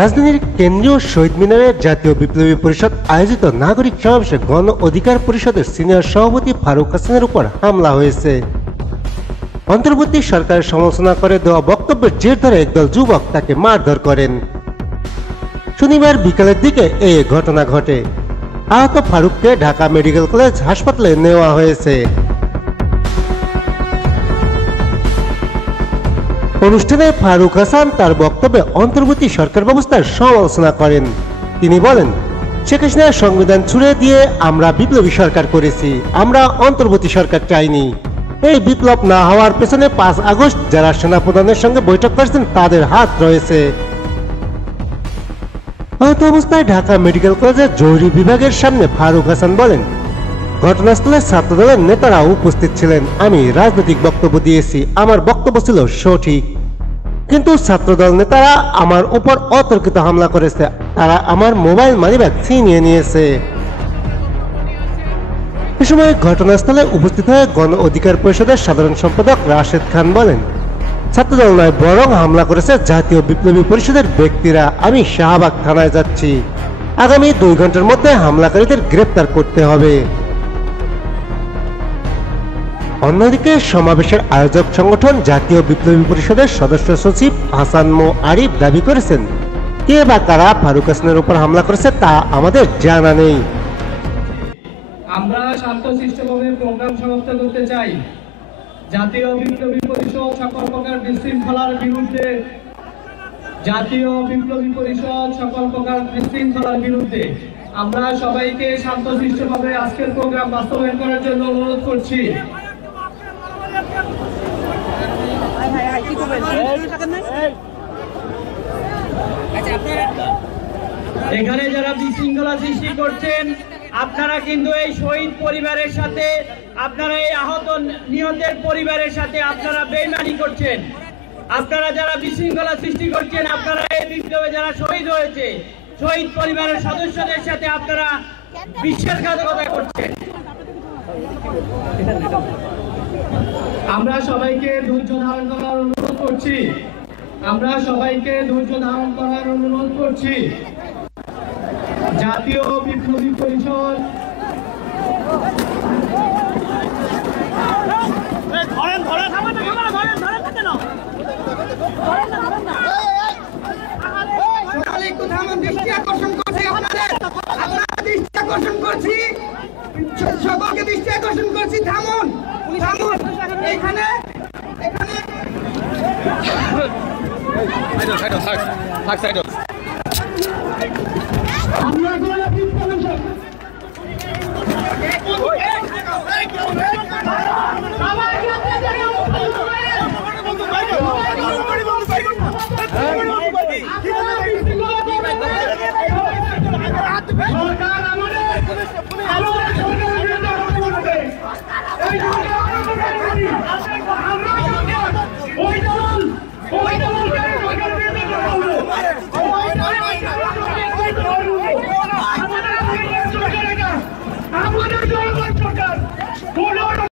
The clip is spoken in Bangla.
রাজধানীর কেন্দ্রীয় শহীদ মিনারে জাতীয় বিপ্লবী পরিষদ আয়োজিত নাগরিক সমাবেশে গণ অধিকার পরিষদের সিনিয়র সভাপতি ফারুক হাসানের উপর হামলা হয়েছে। অন্তর্বর্তী সরকারের সমালোচনা করে দেওয়া বক্তব্যের জের ধরে একদল যুবক তাকে মারধর করেন। শনিবার বিকালের দিকে এই ঘটনা ঘটে। আহত ফারুককে ঢাকা মেডিকেল কলেজ হাসপাতালে নেওয়া হয়েছে। অনুষ্ঠানে ফারুক হাসান তার বক্তব্যে অন্তর্বর্তী সরকার ব্যবস্থার সমালোচনা করেন। তিনি বলেন, শেখ হাসিনার সংবিধান ছুড়ে দিয়ে আমরা বিপ্লবী সরকার করেছি, আমরা অন্তর্বর্তী সরকার চাইনি। এই বিপ্লব না হওয়ার পেছনে ৫ আগস্ট যারা সেনাপ্রধানের সঙ্গে বৈঠক করেছেন তাদের হাত রয়েছে। আহত অবস্থায় ঢাকা মেডিকেল কলেজের জরুরি বিভাগের সামনে ফারুক হাসান বলেন, ঘটনাস্থলে ছাত্রদলের নেতারা উপস্থিত ছিলেন। আমি রাজনৈতিক বক্তব্য দিয়েছি, আমার বক্তব্য ছিল সঠিক, কিন্তু ছাত্রদল নেতারা আমার উপর অতর্কিত হামলা করেছে। তারা আমার মোবাইল মানিব্যাগ ছিনিয়ে নিয়েছে। এ সময় ঘটনাস্থলে উপস্থিত হয়ে গণ অধিকার পরিষদের সাধারণ সম্পাদক রাশেদ খান বলেন, ছাত্রদল নয়, বরং হামলা করেছে জাতীয় বিপ্লবী পরিষদের ব্যক্তিরা। আমি শাহবাগ থানায় যাচ্ছি, আগামী ২ ঘন্টার মধ্যে হামলাকারীদের গ্রেপ্তার করতে হবে। অন্যদিকে সমাবেশের আয়োজক সংগঠন জাতীয় বিপ্লবী পরিষদের সদস্য সচিব হাসান মো আরিফ দাবি করেছেন, কে বা কারা ফারুক হাসানের উপর হামলা করেছে তা আমাদের জানা নেই। আমরা শান্তশিষ্টভাবে প্রোগ্রাম সমাপ্ত করতে চাই। জাতীয় বিপ্লবী পরিষদ সকল প্রকার বিশৃঙ্খলার বিরুদ্ধে, জাতীয় বিপ্লবী পরিষদ সকল প্রকার বিশৃঙ্খলার বিরুদ্ধে আমরা সবাইকে শান্তশিষ্টভাবে আজকের প্রোগ্রাম বাস্তবায়ন করার জন্য অনুরোধ করছি। এখানে যারা বিশৃঙ্খলা সৃষ্টি করছেন, আপনারা কিন্তু এই শহীদ পরিবারের সাথে, আপনারা এই আহত নিহতের পরিবারের সাথে আপনারা বেইমানি করছেন। আপনারা যারা বিশৃঙ্খলা সৃষ্টি করছেন, আপনারা এই বিপ্লবে যারা শহীদ হয়েছে, শহীদ পরিবারের সদস্যদের সাথে আপনারা বিশ্বাসঘাতকতা করছেন। আমরা সবাইকে ধৈর্য ধারণ করার অনুরোধ করছি। আমরা সবাইকে ধৈর্য ধারণ করার অনুরোধ করছি। জাতীয় বিপ্লবী পরিষদ সকলকে দৃষ্টি আকর্ষণ করছি, থামুন থামুন। এখানে সরকার